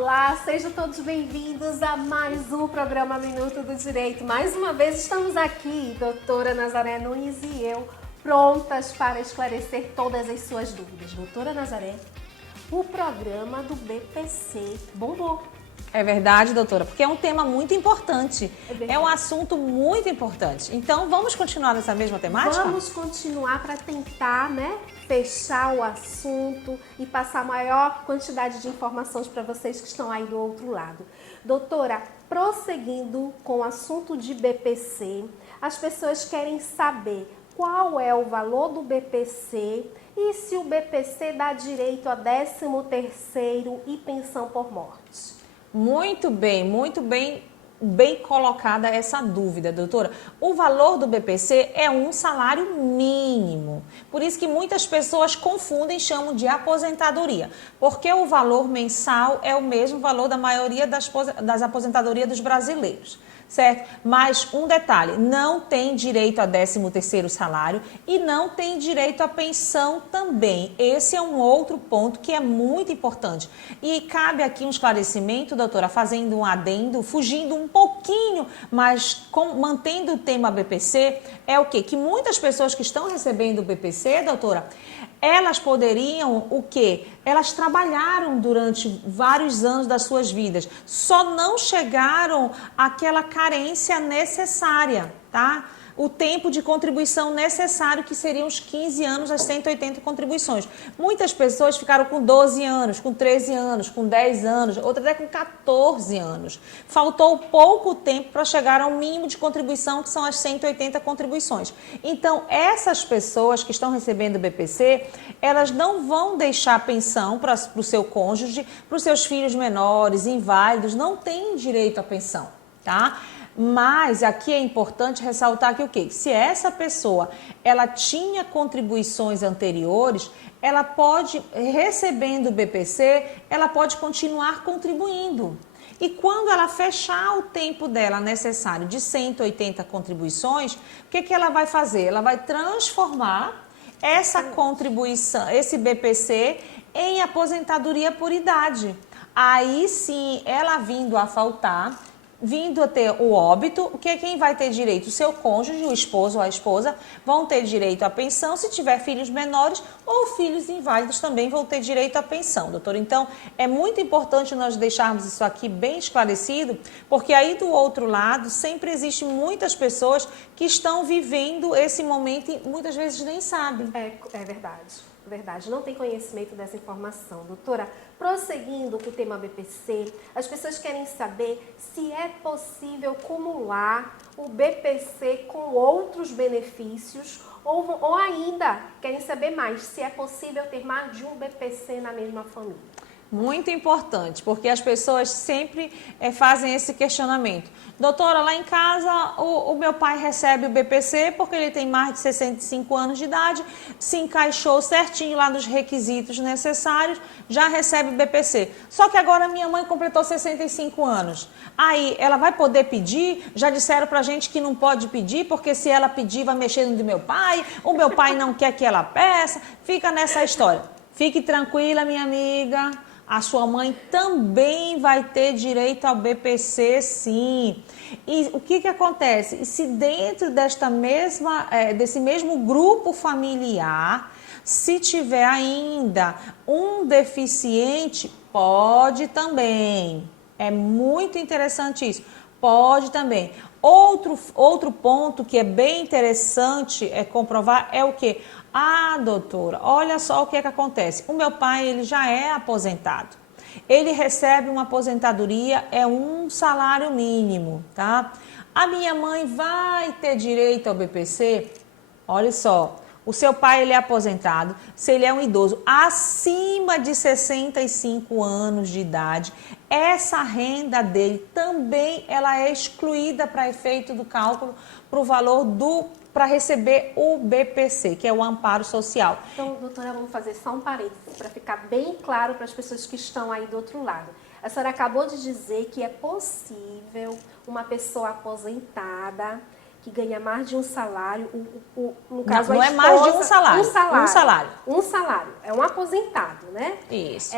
Olá, sejam todos bem-vindos a mais um programa Minuto do Direito. Mais uma vez estamos aqui, doutora Nazaré Nunes e eu, prontas para esclarecer todas as suas dúvidas. Doutora Nazaré, o programa do BPC bombou. É verdade, doutora, porque é um tema muito importante, é um assunto muito importante. Então, vamos continuar nessa mesma temática? Vamos continuar para tentar, fechar o assunto e passar a maior quantidade de informações para vocês que estão aí do outro lado. Doutora, prosseguindo com o assunto de BPC, as pessoas querem saber qual é o valor do BPC e se o BPC dá direito a 13º e pensão por morte. Muito bem colocada essa dúvida, doutora. O valor do BPC é um salário mínimo. Por isso que muitas pessoas confundem e chamam de aposentadoria. Porque o valor mensal é o mesmo valor da maioria das aposentadorias dos brasileiros. Certo? Mas um detalhe, não tem direito a 13º salário e não tem direito à pensão também. Esse é um outro ponto que é muito importante. E cabe aqui um esclarecimento, doutora, fazendo um adendo, fugindo um pouquinho, mas mantendo o tema BPC, é o quê? Que muitas pessoas que estão recebendo o BPC, doutora, elas poderiam o quê? Elas trabalharam durante vários anos das suas vidas, só não chegaram àquela carência necessária, tá? O tempo de contribuição necessário, que seriam os 15 anos, as 180 contribuições. Muitas pessoas ficaram com 12 anos, com 13 anos, com 10 anos, outras até com 14 anos. Faltou pouco tempo para chegar ao mínimo de contribuição, que são as 180 contribuições. Então, essas pessoas que estão recebendo o BPC, elas não vão deixar pensão para o seu cônjuge, para os seus filhos menores, inválidos, não têm direito à pensão, tá? Mas aqui é importante ressaltar que o quê? Se essa pessoa ela tinha contribuições anteriores, ela pode, recebendo o BPC, ela pode continuar contribuindo. E quando ela fechar o tempo dela necessário de 180 contribuições, o que ela vai fazer? Ela vai transformar essa contribuição, esse BPC, em aposentadoria por idade. Aí sim, ela vindo a faltar, vindo a ter o óbito, quem vai ter direito? O seu cônjuge, o esposo ou a esposa, vão ter direito à pensão. Se tiver filhos menores ou filhos inválidos também vão ter direito à pensão, doutor. Então, é muito importante nós deixarmos isso aqui bem esclarecido, porque aí do outro lado sempre existem muitas pessoas que estão vivendo esse momento e muitas vezes nem sabem. É verdade, não tem conhecimento dessa informação. Doutora, prosseguindo com o tema BPC, as pessoas querem saber se é possível acumular o BPC com outros benefícios ou ainda querem saber mais, se é possível ter mais de um BPC na mesma família. Muito importante, porque as pessoas sempre fazem esse questionamento. Doutora, lá em casa o meu pai recebe o BPC porque ele tem mais de 65 anos de idade, se encaixou certinho lá nos requisitos necessários, já recebe o BPC. Só que agora minha mãe completou 65 anos. Aí ela vai poder pedir? Já disseram pra gente que não pode pedir, porque se ela pedir vai mexer no do meu pai, o meu pai não quer que ela peça, fica nessa história. Fique tranquila, minha amiga. A sua mãe também vai ter direito ao BPC, sim. E o que acontece? E se dentro desse mesmo grupo familiar, se tiver ainda um deficiente, pode também. É muito interessante isso. Pode também. Outro ponto que é bem interessante comprovar é o quê? Ah, doutora, olha só o que acontece. O meu pai, ele já é aposentado. Ele recebe uma aposentadoria, é um salário mínimo, tá? A minha mãe vai ter direito ao BPC? Olha só, o seu pai, ele é aposentado, se ele é um idoso acima de 65 anos de idade, essa renda dele também ela é excluída para efeito do cálculo para o valor para receber o BPC, que é o amparo social. Então, doutora, vamos fazer só um parênteses para ficar bem claro para as pessoas que estão aí do outro lado. A senhora acabou de dizer que é possível uma pessoa aposentada que ganha mais de um salário, no caso não a é mais de um salário. Um salário. Um salário. É um aposentado, né? Isso.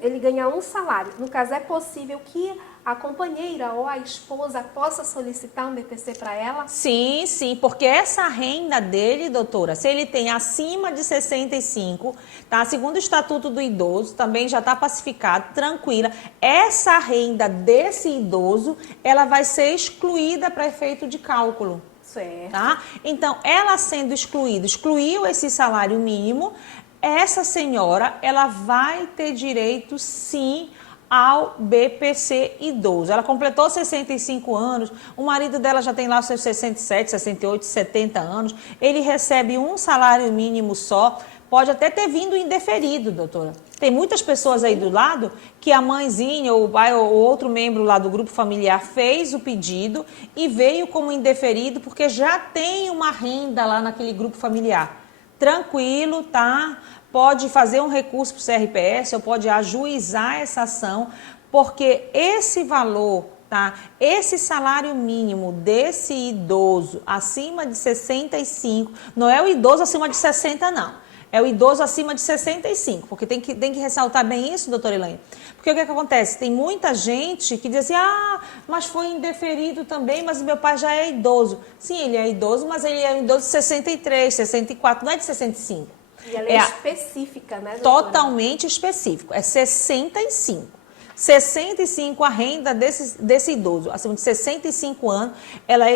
Ele ganha um salário. No caso, é possível que a companheira ou a esposa possa solicitar um BPC para ela? Sim, sim, porque essa renda dele, doutora, se ele tem acima de 65, tá? Segundo o Estatuto do Idoso, também já está pacificado, tranquila. Essa renda desse idoso, ela vai ser excluída para efeito de cálculo. Certo. Tá? Então, ela sendo excluída, excluiu esse salário mínimo, essa senhora, ela vai ter direito, sim, ao BPC idoso. Ela completou 65 anos, o marido dela já tem lá os seus 67, 68, 70 anos, ele recebe um salário mínimo só, pode até ter vindo indeferido, doutora. Tem muitas pessoas aí do lado que a mãezinha ou o pai ou outro membro lá do grupo familiar fez o pedido e veio como indeferido porque já tem uma renda lá naquele grupo familiar. Tranquilo, tá? Pode fazer um recurso para o CRPS ou pode ajuizar essa ação, porque esse valor, tá? Esse salário mínimo desse idoso acima de 65, não é o idoso acima de 60, não. É o idoso acima de 65, porque tem que ressaltar bem isso, doutora Elaine. Porque o que acontece? Tem muita gente que diz assim, mas foi indeferido também, mas meu pai já é idoso. Sim, ele é idoso, mas ele é idoso de 63, 64, não é de 65. E ela é específica, né, doutora? Totalmente específico, é 65. 65 a renda desse idoso, acima de 65 anos, ela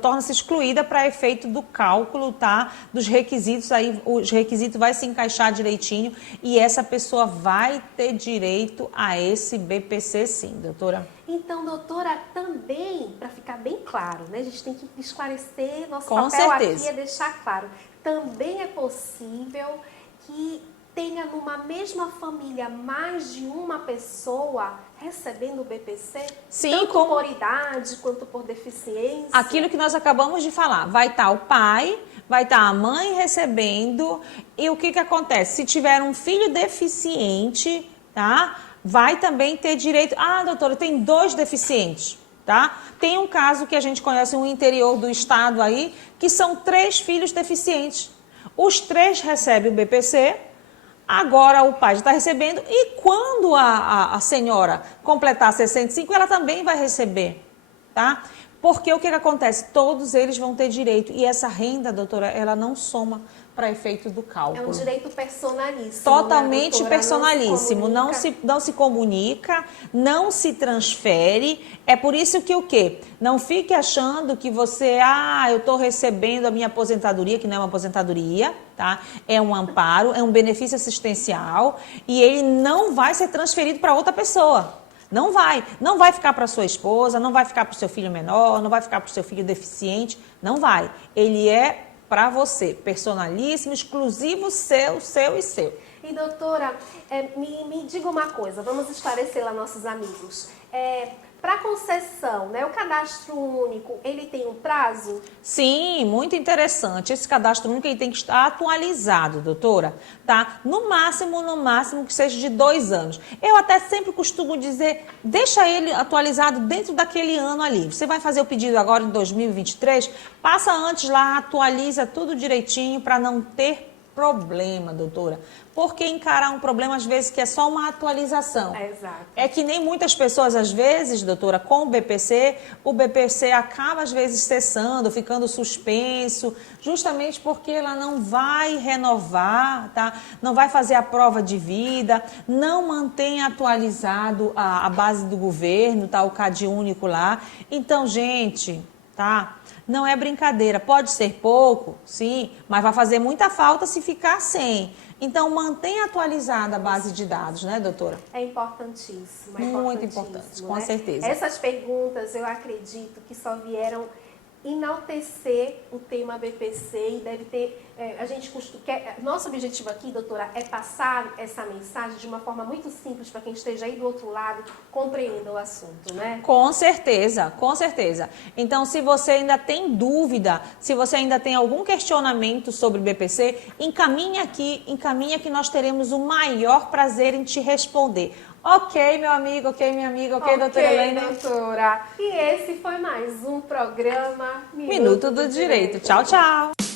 torna-se excluída para efeito do cálculo, tá? Dos requisitos, aí os requisitos vai se encaixar direitinho e essa pessoa vai ter direito a esse BPC sim, doutora. Então, doutora, também, para ficar bem claro, né? A gente tem que esclarecer, nosso Com papel certeza. aqui é deixar claro. Também é possível que tenha numa mesma família mais de uma pessoa recebendo o BPC? Sim, tanto por idade quanto por deficiência? Aquilo que nós acabamos de falar, vai estar o pai, vai estar a mãe recebendo e o que acontece? Se tiver um filho deficiente, tá? Vai também ter direito... doutora, tem 2 deficientes, tá? Tem um caso que a gente conhece no interior do estado aí, que são 3 filhos deficientes. Os 3 recebem o BPC, agora o pai já está recebendo e quando a senhora completar 65, ela também vai receber, tá? Porque o que acontece? Todos eles vão ter direito e essa renda, doutora, ela não soma para efeito do cálculo. É um direito personalíssimo. Totalmente, né, personalíssimo. Não se comunica, não se transfere. É por isso que o quê? Não fique achando que você, eu estou recebendo a minha aposentadoria, que não é uma aposentadoria, tá? É um amparo, é um benefício assistencial e ele não vai ser transferido para outra pessoa. Não vai ficar para sua esposa, não vai ficar para o seu filho menor, não vai ficar para o seu filho deficiente, não vai. Ele é para você, personalíssimo, exclusivo seu e seu. E doutora, me diga uma coisa, vamos esclarecer lá nossos amigos. Para concessão, né, o cadastro único, ele tem um prazo? Sim, muito interessante. Esse cadastro único ele tem que estar atualizado, doutora, tá? No máximo que seja de 2 anos. Eu até sempre costumo dizer, deixa ele atualizado dentro daquele ano ali. Você vai fazer o pedido agora em 2023, passa antes lá, atualiza tudo direitinho para não ter problema, doutora. Porque encarar um problema, às vezes, que é só uma atualização. Exato. É que nem muitas pessoas, às vezes, doutora, com o BPC acaba, às vezes, cessando, ficando suspenso, justamente porque ela não vai renovar, tá? Não vai fazer a prova de vida, não mantém atualizado a base do governo, tá? O CAD único lá. Então, gente, tá? Não é brincadeira, pode ser pouco, sim, mas vai fazer muita falta se ficar sem. Então, mantenha atualizada a base de dados, né, doutora? É importantíssimo. Muito importante, com certeza. Essas perguntas, eu acredito que só vieram enaltecer o tema BPC e deve ter... nosso objetivo aqui, doutora, é passar essa mensagem de uma forma muito simples para quem esteja aí do outro lado, compreenda o assunto, né? Com certeza, com certeza. Então, se você ainda tem dúvida, se você ainda tem algum questionamento sobre BPC, encaminha que nós teremos o maior prazer em te responder. Ok, meu amigo, ok, minha amiga, ok, doutora Helena. Doutora. E esse foi mais um programa Minuto do Direito. Tchau, tchau.